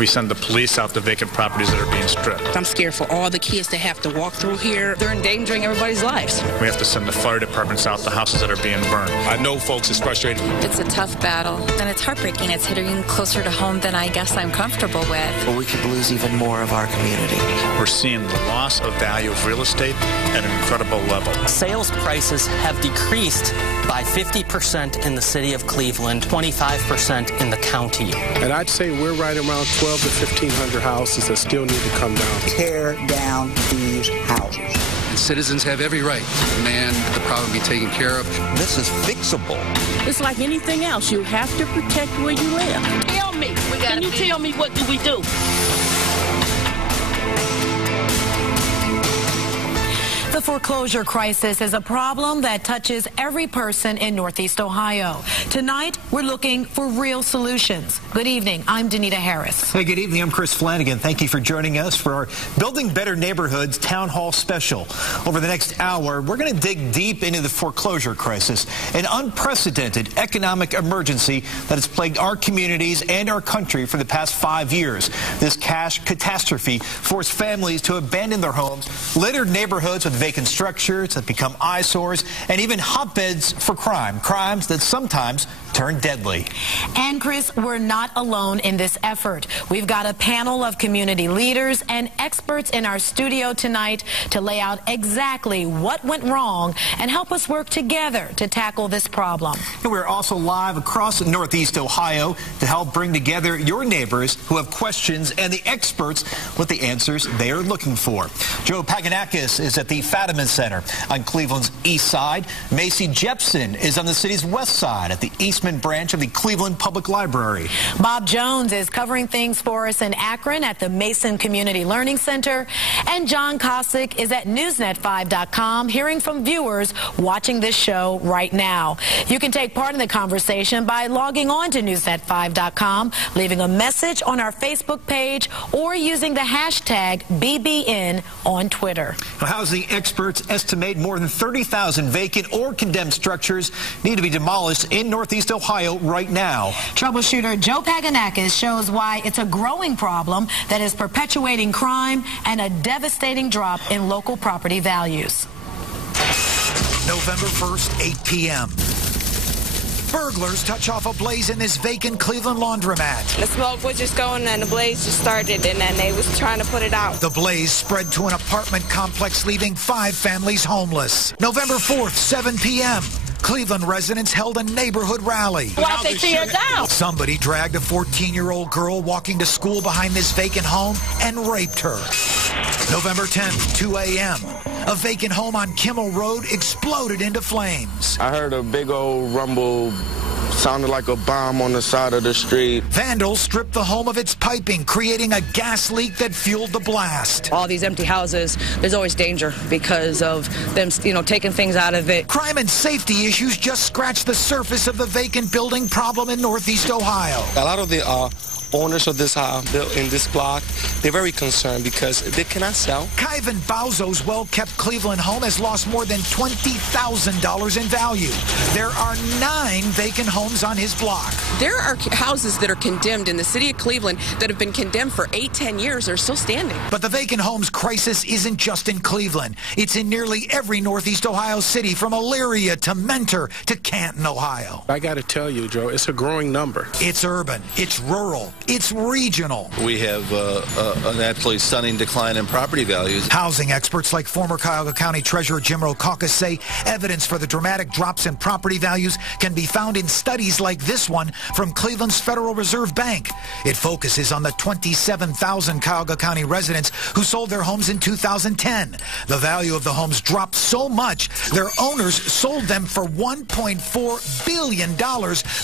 We send the police out to vacant properties that are being stripped. I'm scared for all the kids that have to walk through here. They're endangering everybody's lives. We have to send the fire departments out to houses that are being burned. I know folks is frustrated. It's a tough battle, and it's heartbreaking. It's hitting closer to home than I guess I'm comfortable with. But we could lose even more of our community. We're seeing the loss of value of real estate at an incredible level. Sales prices have decreased by 50% in the city of Cleveland, 25% in the county. And I'd say we're right around 12 to 1,500 houses that still need to come down. Tear down these houses. And citizens have every right to demand that the problem be taken care of. This is fixable. It's like anything else. You have to protect where you live. Tell me. Can you tell me what do we do? The foreclosure crisis is a problem that touches every person in Northeast Ohio. Tonight, we're looking for real solutions. Good evening. I'm Danita Harris. Hey, good evening. I'm Chris Flanagan. Thank you for joining us for our Building Better Neighborhoods Town Hall Special. Over the next hour, we're going to dig deep into the foreclosure crisis, an unprecedented economic emergency that has plagued our communities and our country for the past 5 years. This cash catastrophe forced families to abandon their homes, littered neighborhoods with vacant structures that become eyesores, and even hotbeds for crimes that sometimes turn deadly. And Chris, we're not alone in this effort. We've got a panel of community leaders and experts in our studio tonight to lay out exactly what went wrong and help us work together to tackle this problem. And we're also live across Northeast Ohio to help bring together your neighbors who have questions and the experts with the answers they are looking for. Joe Paganakis is at the Fadiman Center on Cleveland's east side. Macy Jepson is on the city's west side at the Eastman branch of the Cleveland Public Library. Bob Jones is covering things for us in Akron at the Mason Community Learning Center. And John Kosick is at newsnet5.com hearing from viewers watching this show right now. You can take part in the conversation by logging on to newsnet5.com, leaving a message on our Facebook page, or using the hashtag BBN on Twitter. Housing experts estimate more than 30,000 vacant or condemned structures need to be demolished in Northeast Ohio right now. Troubleshooter Joe Paganakis shows why it's a growing problem that is perpetuating crime and a devastating drop in local property values. November 1st, 8 p.m. Burglars touch off a blaze in this vacant Cleveland laundromat. The smoke was just going and the blaze just started, and then they was trying to put it out. The blaze spread to an apartment complex, leaving 5 families homeless. November 4th, 7 p.m. Cleveland residents held a neighborhood rally. Why'd they tear it down? Somebody dragged a 14-year-old girl walking to school behind this vacant home and raped her. November 10th, 2 a.m. A vacant home on Kimmel Road exploded into flames. I heard a big old rumble, sounded like a bomb on the side of the street. Vandals stripped the home of its piping, creating a gas leak that fueled the blast. All these empty houses, there's always danger because of them, taking things out of it. Crime and safety issues just scratched the surface of the vacant building problem in Northeast Ohio. A lot of the owners of this house in this block, they're very concerned because they cannot sell. Kyvan Bauzo's well-kept Cleveland home has lost more than $20,000 in value. There are 9 vacant homes on his block. There are houses that are condemned in the city of Cleveland that have been condemned for 8-10 years are still standing. But the vacant homes crisis isn't just in Cleveland. It's in nearly every Northeast Ohio city, from Elyria to Mentor to Canton, Ohio. I got to tell you, Joe, it's a growing number. It's urban, it's rural, it's regional. We have an absolutely stunning decline in property values. Housing experts like former Cuyahoga County Treasurer Jim Rokakis say evidence for the dramatic drops in property values can be found in studies like this one from Cleveland's Federal Reserve Bank. It focuses on the 27,000 Cuyahoga County residents who sold their homes in 2010. The value of the homes dropped so much, their owners sold them for $1.4 billion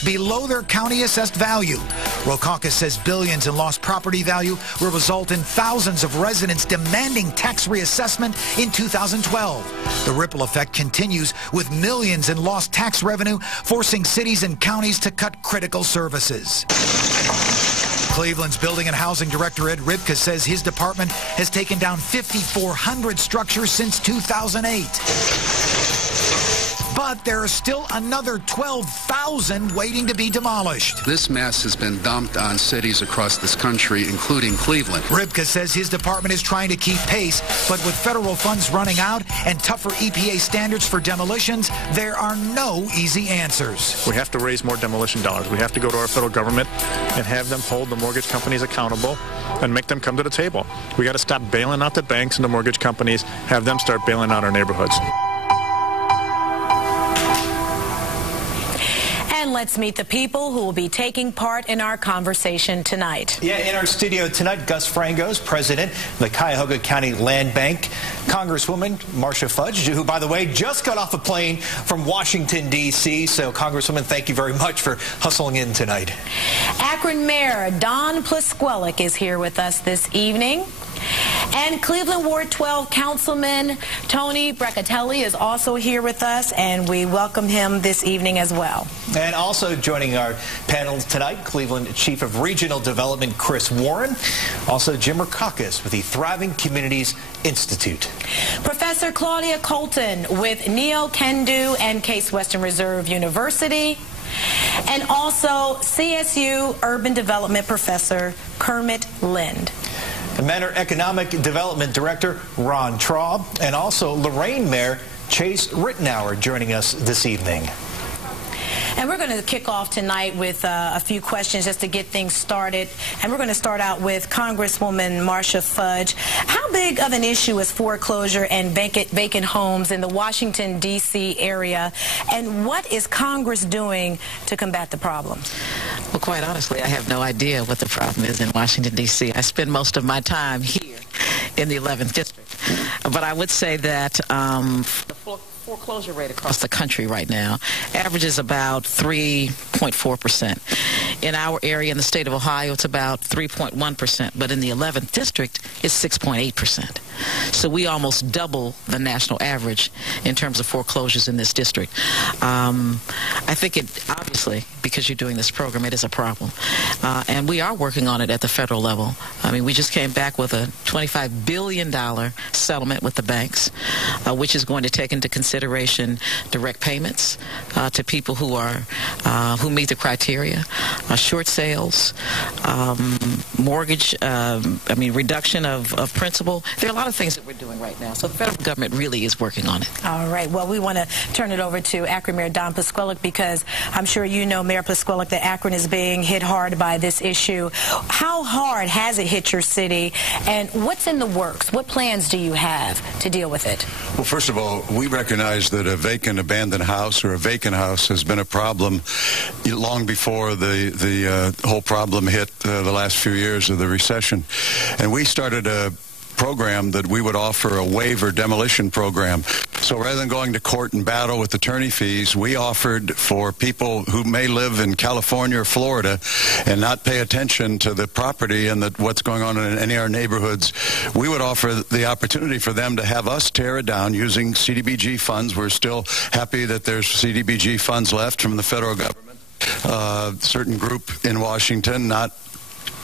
below their county-assessed value. Rokakis says billions in lost property value will result in thousands of residents demanding tax reassessment in 2012. The ripple effect continues with millions in lost tax revenue, forcing cities and counties to cut critical services. Cleveland's Building and Housing Director Ed Ribka says his department has taken down 5,400 structures since 2008. but there are still another 12,000 waiting to be demolished. This mess has been dumped on cities across this country, including Cleveland. Rybka says his department is trying to keep pace, but with federal funds running out and tougher EPA standards for demolitions, there are no easy answers. We have to raise more demolition dollars. We have to go to our federal government and have them hold the mortgage companies accountable and make them come to the table. We got to stop bailing out the banks and the mortgage companies, have them start bailing out our neighborhoods. And let's meet the people who will be taking part in our conversation tonight. Yeah, in our studio tonight, Gus Frangos, president of the Cuyahoga County Land Bank, Congresswoman Marcia Fudge, who, by the way, just got off a plane from Washington, D.C. So, Congresswoman, thank you very much for hustling in tonight. Akron Mayor Don Plisquelic is here with us this evening. And Cleveland Ward 12 Councilman Tony Braccatelli is also here with us, and we welcome him this evening as well. And also joining our panel tonight, Cleveland Chief of Regional Development Chris Warren, also Jim Rackauckas with the Thriving Communities Institute. Professor Claudia Colton with Neo Kendu and Case Western Reserve University. And also CSU Urban Development Professor Kermit Lind. Manor Economic Development Director Ron Traub, and also Lorraine Mayor Chase Rittenauer joining us this evening. And we're going to kick off tonight with a few questions just to get things started. And we're going to start out with Congresswoman Marcia Fudge. How big of an issue is foreclosure and vacant homes in the Washington, D.C. area? And what is Congress doing to combat the problem? Well, quite honestly, I have no idea what the problem is in Washington, D.C. I spend most of my time here in the 11th District. But I would say that the foreclosure rate across the country right now averages about 3.4%. In our area in the state of Ohio, it's about 3.1%, but in the 11th District, it's 6.8%. So we almost double the national average in terms of foreclosures in this district. I think it, obviously, because you're doing this program, it is a problem. And we are working on it at the federal level. I mean, we just came back with a $25 billion settlement with the banks, which is going to take into consideration direct payments to people who meet the criteria, short sales, mortgage, reduction of principal. There are a lot of things that we're doing right now. So the federal government really is working on it. All right. Well, we want to turn it over to Akron Mayor Don Plisquelic, because I'm sure you know, Mayor Plisquelic, that Akron is being hit hard by this issue. How hard has it hit your city, and what's in the works? What plans do you have to deal with it? Well, first of all, we recognize that a vacant, abandoned house or a vacant house has been a problem long before the whole problem hit the last few years of the recession. And we started a program that we would offer a waiver demolition program. So rather than going to court and battle with attorney fees, we offered for people who may live in California or Florida and not pay attention to the property and what's going on in any of our neighborhoods, we would offer the opportunity for them to have us tear it down using CDBG funds. We're still happy that there's CDBG funds left from the federal government. Certain group in Washington, not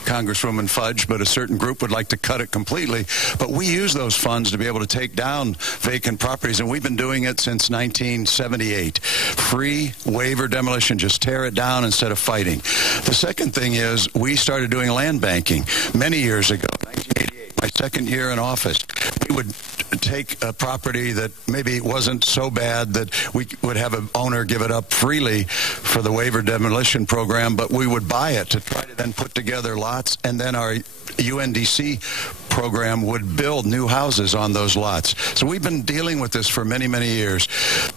Congresswoman Fudge, but a certain group would like to cut it completely. But we use those funds to be able to take down vacant properties, and we've been doing it since 1978. Free waiver demolition, just tear it down instead of fighting. The second thing is we started doing land banking many years ago, 1988, my second year in office. We would take a property that maybe wasn't so bad that we would have an owner give it up freely for the waiver demolition program, but we would buy it to try to then put together lots, and then our UNDC program would build new houses on those lots. So we've been dealing with this for many, many years.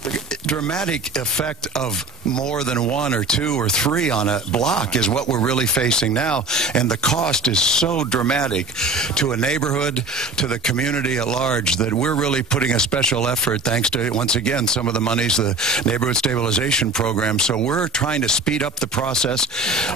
The dramatic effect of more than one or two or three on a block is what we're really facing now, and the cost is so dramatic to a neighborhood, to the community at large, that we're really putting a special effort, thanks to, once again, some of the monies, the Neighborhood Stabilization Program. So we're trying to speed up the process.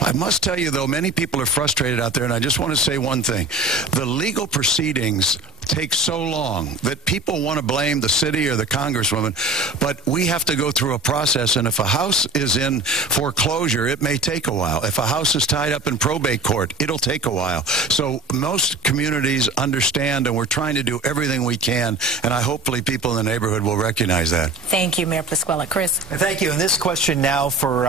I must tell you, though, many people are frustrated out there, and I just want to say one thing. The legal proceedings takes so long that people want to blame the city or the congresswoman, but we have to go through a process, and if a house is in foreclosure, it may take a while. If a house is tied up in probate court, it'll take a while. So most communities understand, and we're trying to do everything we can, and hopefully people in the neighborhood will recognize that. Thank you, Mayor Pasquella. Chris. Thank you. And this question now for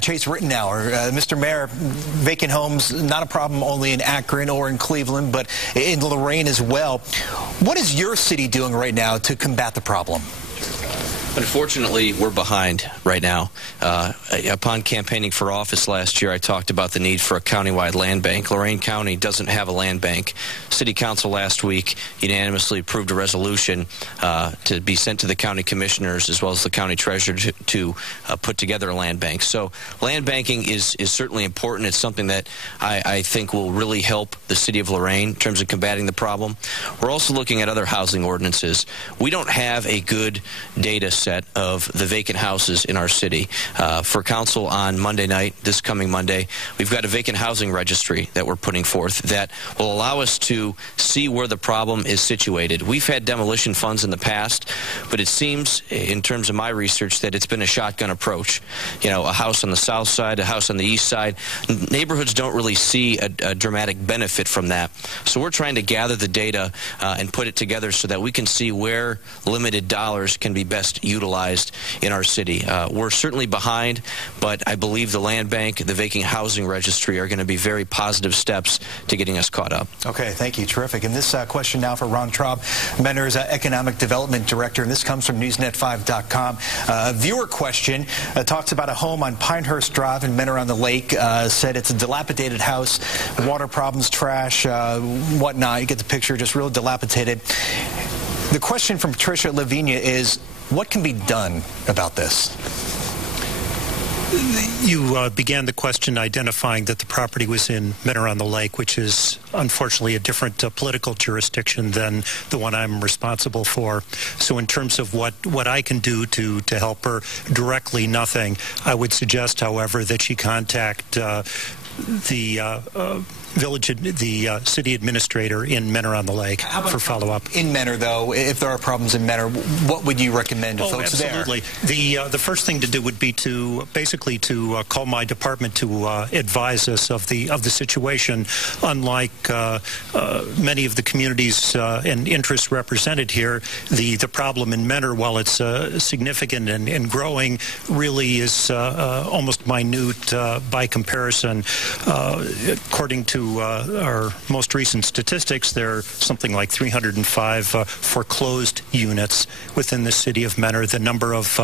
Chase Rittenauer. Mr. Mayor, vacant homes, not a problem only in Akron or in Cleveland, but in Lorain as well. What is your city doing right now to combat the problem? Unfortunately, we're behind right now. Upon campaigning for office last year, I talked about the need for a countywide land bank. Lorain County doesn't have a land bank. City Council last week unanimously approved a resolution to be sent to the county commissioners as well as the county treasurer to put together a land bank. So land banking is certainly important. It's something that I think will really help the city of Lorain in terms of combating the problem. We're also looking at other housing ordinances. We don't have a good data set of the vacant houses in our city. For council on Monday night, this coming Monday, we've got a vacant housing registry that we're putting forth that will allow us to see where the problem is situated. We've had demolition funds in the past, but it seems, in terms of my research, that it's been a shotgun approach. You know, a house on the south side, a house on the east side. Neighborhoods don't really see a dramatic benefit from that. So we're trying to gather the data and put it together so that we can see where limited dollars can be best utilized in our city. We're certainly behind, but I believe the land bank, the vacant housing registry are going to be very positive steps to getting us caught up. Okay, thank you. Terrific. And this question now for Ron Traub, Mentor's Economic Development Director, and this comes from NewsNet5.com. A viewer question talks about a home on Pinehurst Drive in Mentor on the Lake. Said it's a dilapidated house, water problems, trash, whatnot. You get the picture, just real dilapidated. The question from Patricia Lavinia is, what can be done about this? You began the question identifying that the property was in Mentor on the Lake, which is unfortunately a different political jurisdiction than the one I'm responsible for. So in terms of what I can do to help her, directly nothing. I would suggest, however, that she contact the city administrator in Mentor on the Lake for follow-up. In Mentor, though, if there are problems in Mentor, what would you recommend to folks absolutely. there? The first thing to do would be to basically call my department to advise us of the situation. Unlike many of the communities and interests represented here, the problem in Mentor, while it's significant and growing, really is almost minute by comparison. According to our most recent statistics, there are something like 305 foreclosed units within the city of Mentor. The number of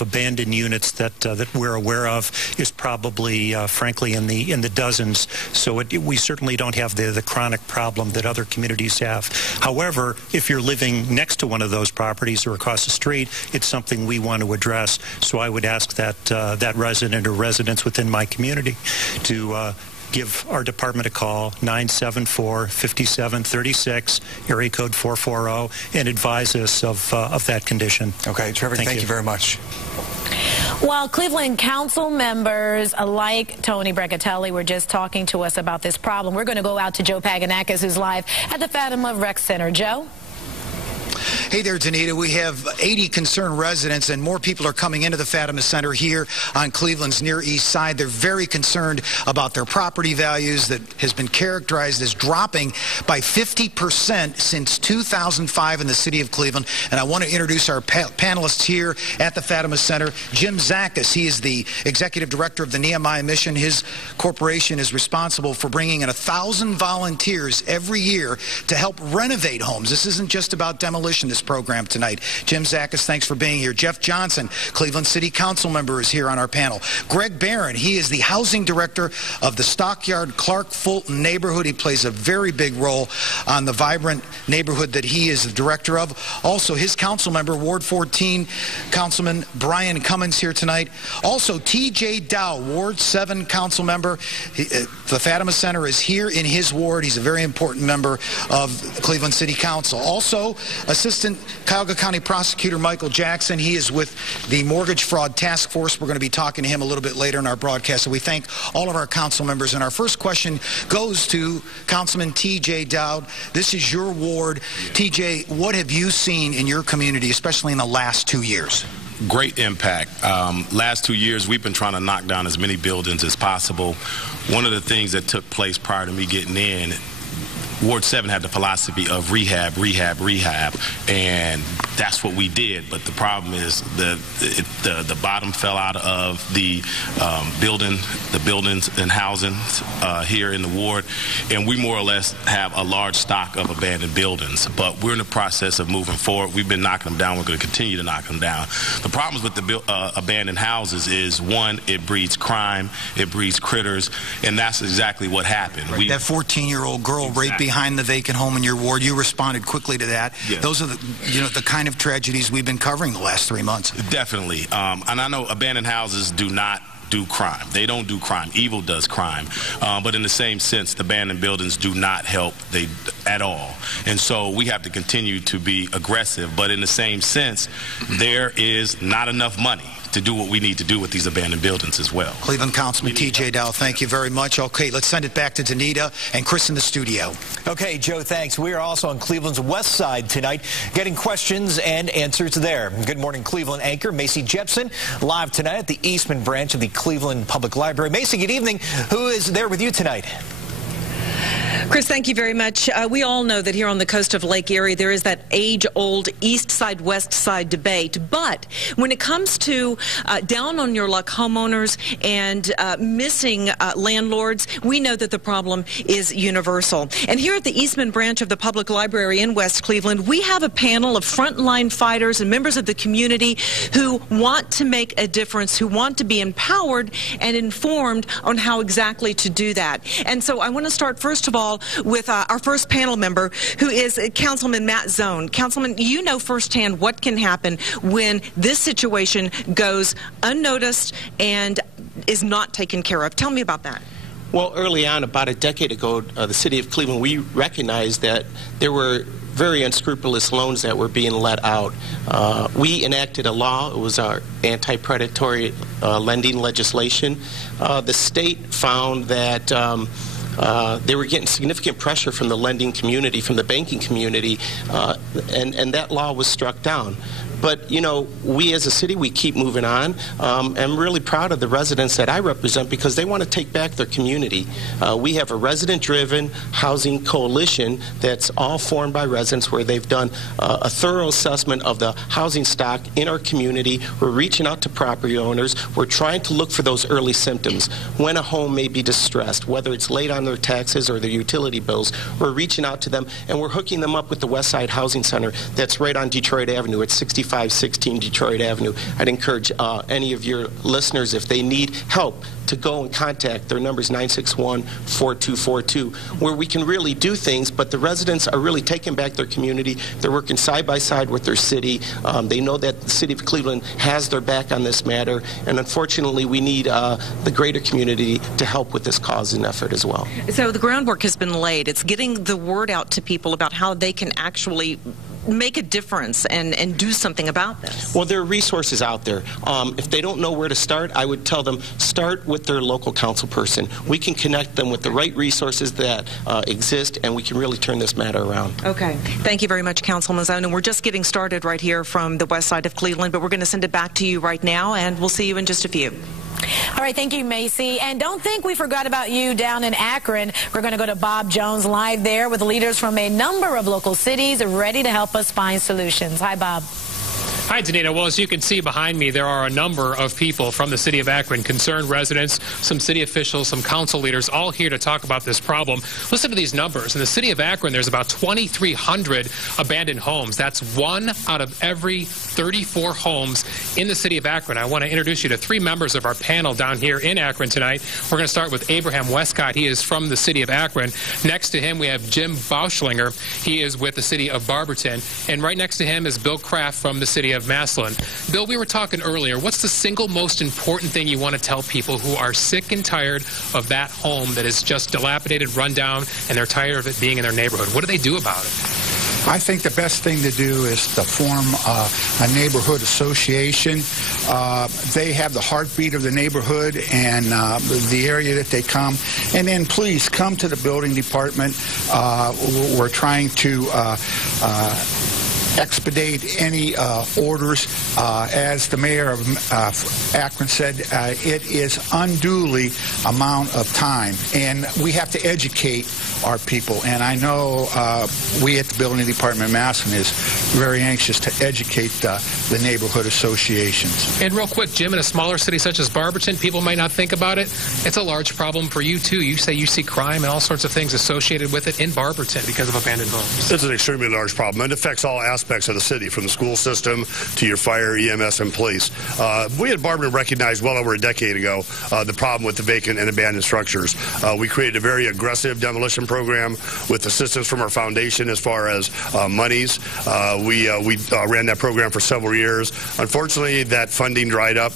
abandoned units that we're aware of is probably, frankly, in the dozens. So we certainly don't have the chronic problem that other communities have. However, if you're living next to one of those properties or across the street, it's something we want to address. So I would ask that resident or residents within my community to give our department a call, 974-5736, area code 440, and advise us of that condition. Okay, terrific. Thank you very much. Well, Cleveland council members like Tony Brancatelli were just talking to us about this problem. We're going to go out to Joe Paganakis, who's live at the Fatima Rec Center. Joe? Hey there, Danita. We have 80 concerned residents, and more people are coming into the Fatima Center here on Cleveland's Near East Side. They're very concerned about their property values that has been characterized as dropping by 50% since 2005 in the city of Cleveland. And I want to introduce our panelists here at the Fatima Center. Jim Zakis, he is the executive director of the Nehemiah Mission. His corporation is responsible for bringing in 1,000 volunteers every year to help renovate homes. This isn't just about demolition, this program tonight. Jim Zakis, thanks for being here. Jeff Johnson, Cleveland City Council member, is here on our panel. Greg Barron, he is the housing director of the Stockyard Clark Fulton neighborhood. He plays a very big role on the vibrant neighborhood that he is the director of. Also, his council member, Ward 14, Councilman Brian Cummins, here tonight. Also, T.J. Dow, Ward 7 council member. The Fatima Center is here in his ward. He's a very important member of Cleveland City Council. Also, Assistant Assistant Cuyahoga County Prosecutor Michael Jackson. He is with the Mortgage Fraud Task Force. We're going to be talking to him a little bit later in our broadcast. So we thank all of our council members. And our first question goes to Councilman T.J. Dowd. This is your ward. T.J., what have you seen in your community, especially in the last 2 years? Great impact. Last 2 years, we've been trying to knock down as many buildings as possible. One of the things that took place prior to me getting in, Ward 7 had the philosophy of rehab, rehab, rehab, and that's what we did. But the problem is the bottom fell out of the buildings and housing here in the ward, and we more or less have a large stock of abandoned buildings. But we're in the process of moving forward. We've been knocking them down. We're going to continue to knock them down. The problems with the abandoned houses is, one, it breeds crime, it breeds critters, and that's exactly what happened. Right. That 14-year-old girl raped behind the vacant home in your ward. You responded quickly to that. Yes. Those are the kind of tragedies we've been covering the last 3 months. Definitely. And I know abandoned houses do not do crime. They don't do crime. Evil does crime. But in the same sense, the abandoned buildings do not help at all. And so we have to continue to be aggressive. But in the same sense, there is not enough money to do what we need to do with these abandoned buildings as well. Cleveland Councilman T.J. Dowd, thank you very much. Okay, let's send it back to Danita and Chris in the studio. Okay, Joe, thanks. We are also on Cleveland's west side tonight, getting questions and answers there. Good morning, Cleveland anchor Macy Jepson, live tonight at the Eastman branch of the Cleveland Public Library. Macy, good evening. Who is there with you tonight? Chris, thank you very much. We all know that here on the coast of Lake Erie, there is that age-old east side, west side debate. But when it comes to down-on-your-luck homeowners and missing landlords, we know that the problem is universal. And here at the Eastman branch of the Public Library in West Cleveland, we have a panel of frontline fighters and members of the community who want to make a difference, who want to be empowered and informed on how exactly to do that. And so I want to start, first of all, with our first panel member, who is Councilman Matt Zone. Councilman, you know firsthand what can happen when this situation goes unnoticed and is not taken care of. Tell me about that. Well, early on, about a decade ago, the city of Cleveland, we recognized that there were very unscrupulous loans that were being let out. We enacted a law. It was our anti-predatory lending legislation. The state found that they were getting significant pressure from the lending community, from the banking community, and that law was struck down. But, you know, we as a city, we keep moving on. I'm really proud of the residents that I represent because they want to take back their community. We have a resident-driven housing coalition that's all formed by residents where they've done a thorough assessment of the housing stock in our community. We're reaching out to property owners. We're trying to look for those early symptoms. When a home may be distressed, whether it's late on their taxes or their utility bills, we're reaching out to them, and we're hooking them up with the West Side Housing Center that's right on Detroit Avenue at 6516 Detroit Avenue. I'd encourage any of your listeners, if they need help, to go and contact. Their number is 961-4242, where we can really do things, but the residents are really taking back their community. They're working side by side with their city. They know that the city of Cleveland has their back on this matter, and unfortunately we need the greater community to help with this cause and effort as well. So the groundwork has been laid. It's getting the word out to people about how they can actually make a difference and do something about this. Well, there are resources out there. If they don't know where to start, I would tell them start with their local council person. We can connect them with the right resources that exist, and we can really turn this matter around. Okay. Thank you very much, Councilman Zone. And we're just getting started right here from the west side of Cleveland, but we're going to send it back to you right now, and we'll see you in just a few. All right, thank you, Macy. And don't think we forgot about you down in Akron. We're going to go to Bob Jones live there with leaders from a number of local cities ready to help us find solutions. Hi, Bob. Hi, Danita. Well, as you can see behind me, there are a number of people from the city of Akron, concerned residents, some city officials, some council leaders, all here to talk about this problem. Listen to these numbers. In the city of Akron, there's about 2,300 abandoned homes. That's 1 out of every 34 homes in the city of Akron. I want to introduce you to 3 members of our panel down here in Akron tonight. We're going to start with Abraham Westcott. He is from the city of Akron. Next to him, we have Jim Bauschlinger. He is with the city of Barberton. And right next to him is Bill Kraft from the city of Massillon. Bill, we were talking earlier. What's the single most important thing you want to tell people who are sick and tired of that home that is just dilapidated, run down, and they're tired of it being in their neighborhood? What do they do about it? I think the best thing to do is to form a neighborhood association. They have the heartbeat of the neighborhood and the area that they come. And then please come to the building department. We're trying to expedite any orders. As the mayor of Akron said, it is unduly amount of time, and we have to educate our people. And I know we at the building department in Masson is very anxious to educate the neighborhood associations. And real quick, Jim, in a smaller city such as Barberton, people might not think about it. It's a large problem for you, too. You say you see crime and all sorts of things associated with it in Barberton because of abandoned homes. It's an extremely large problem. It affects all aspects of the city, from the school system to your fire, EMS, and police. We at Barberton recognized well over a decade ago the problem with the vacant and abandoned structures. We created a very aggressive demolition program with assistance from our foundation as far as monies. We ran that program for several years. Unfortunately, that funding dried up.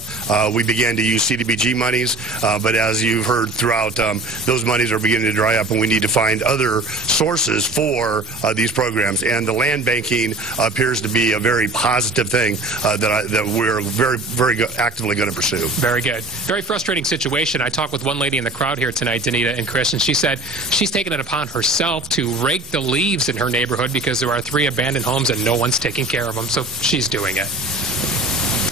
We began to use CDBG monies, but as you've heard throughout, those monies are beginning to dry up, and we need to find other sources for these programs. And the land banking appears to be a very positive thing that we're very actively going to pursue. Very good. Very frustrating situation. I talked with one lady in the crowd here tonight, Danita and Chris, and she said she's taken it upon herself to rake the leaves in her neighborhood because there are 3 abandoned homes and no one's taking care of them, so she's doing it.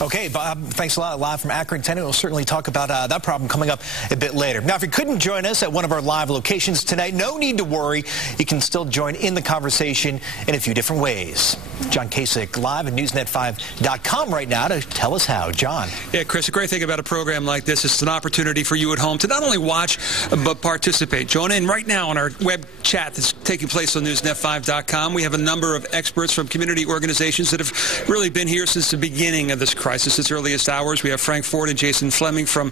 Okay, Bob, thanks a lot. Live from Akron 10. We'll certainly talk about that problem coming up a bit later. Now, if you couldn't join us at one of our live locations tonight, no need to worry. You can still join in the conversation in a few different ways. John Kasich live at newsnet5.com right now to tell us how. John. Yeah, Chris, a great thing about a program like this is it's an opportunity for you at home to not only watch, but participate. Join in right now on our web chat that's taking place on newsnet5.com. We have a number of experts from community organizations that have really been here since the beginning of this crisis, its earliest hours. We have Frank Ford and Jason Fleming from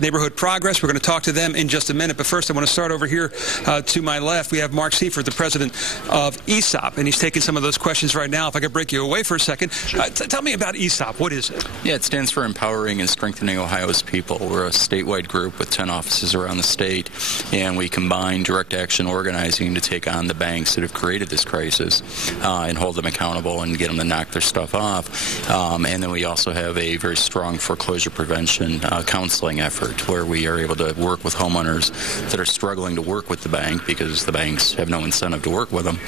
Neighborhood Progress. We're going to talk to them in just a minute. But first, I want to start over here to my left. We have Mark Seifert, the president of ESOP, and he's taking some of those questions right now. If I could break you away for a second. Tell me about ESOP. What is it? Yeah, it stands for Empowering and Strengthening Ohio's People. We're a statewide group with 10 offices around the state, and we combine direct action organizing to take on the banks that have created this crisis and hold them accountable and get them to knock their stuff off. And then we also have a very strong foreclosure prevention counseling effort where we are able to work with homeowners that are struggling to work with the bank because the banks have no incentive to work with them.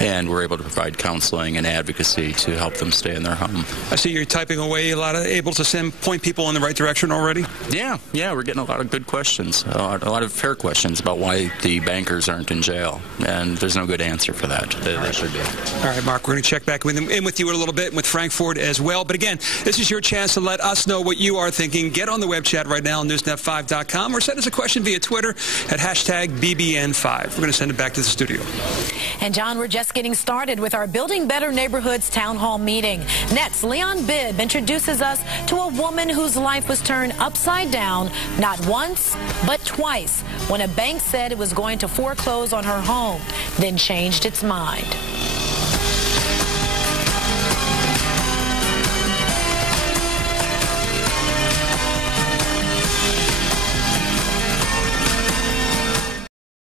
And we're able to provide counseling and advocacy to help them stay in their home. I see you're typing away able to point people in the right direction already? Yeah, we're getting a lot of good questions, a lot of fair questions about why the bankers aren't in jail. And there's no good answer for that. They should be. All right, Mark, we're going to check back in with you in a little bit and with Frank Ford as well. But again, this is your chance to let us know what you are thinking. Get on the web chat right now on newsnet5.com or send us a question via Twitter at #BBN5. We're going to send it back to the studio. And John, we're just getting started with our Building Better Neighborhoods town hall meeting. Next, Leon Bibb introduces us to a woman whose life was turned upside down not once, but twice when a bank said it was going to foreclose on her home, then changed its mind.